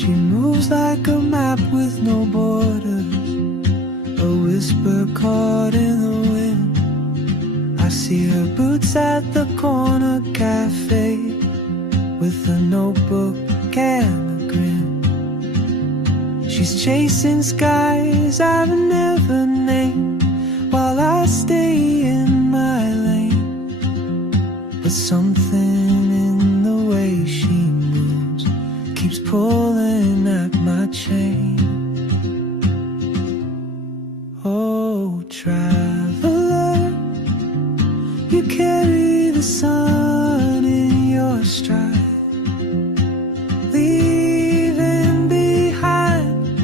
She moves like a map with no borders, a whisper caught in the wind. I see her boots at the corner cafe, with a notebook and a grin. She's chasing skies I've never named, while I stay in my lane. But something in the way she moves keeps pulling at my chain. Oh, traveler, you carry the sun in your stride, leaving behind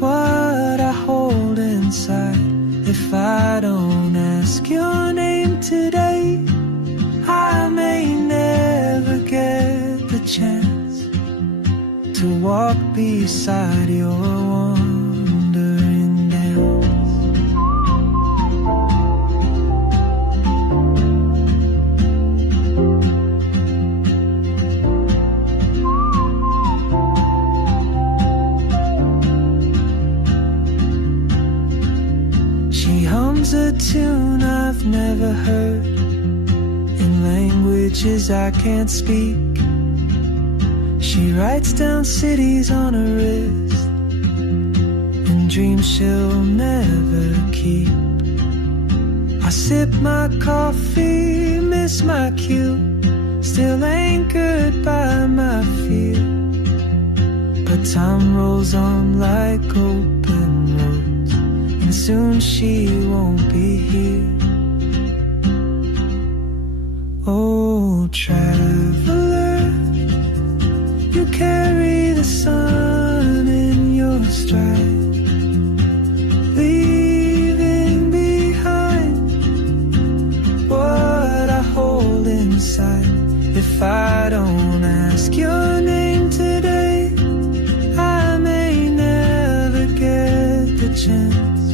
what I hold inside. If I don't ask your name today, I may never get the chance to walk beside your wandering dance. She hums a tune I've never heard, in languages I can't speak. She writes down cities on her wrist, and dreams she'll never keep. I sip my coffee, miss my cue, still anchored by my fear. But time rolls on like open roads, and soon she won't be here. Oh, traveler, you carry the sun in your stride, leaving behind what I hold inside. If I don't ask your name today, I may never get the chance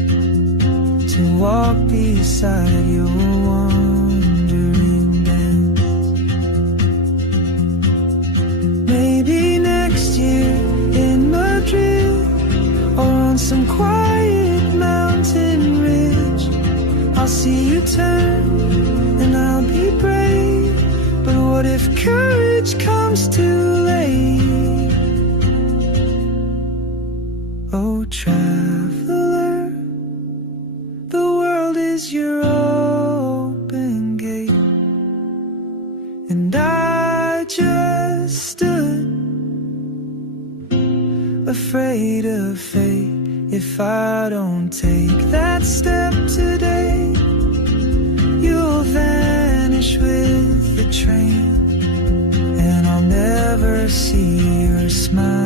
to walk beside your wandering dance. Maybe next year in Madrid, or on some quiet mountain ridge, I'll see you turn and I'll be brave. But what if courage comes too late? Oh, traveler, the world is your open gate, and I just stood afraid of fate. If I don't take that step today, you'll vanish with the train, and I'll never see your smile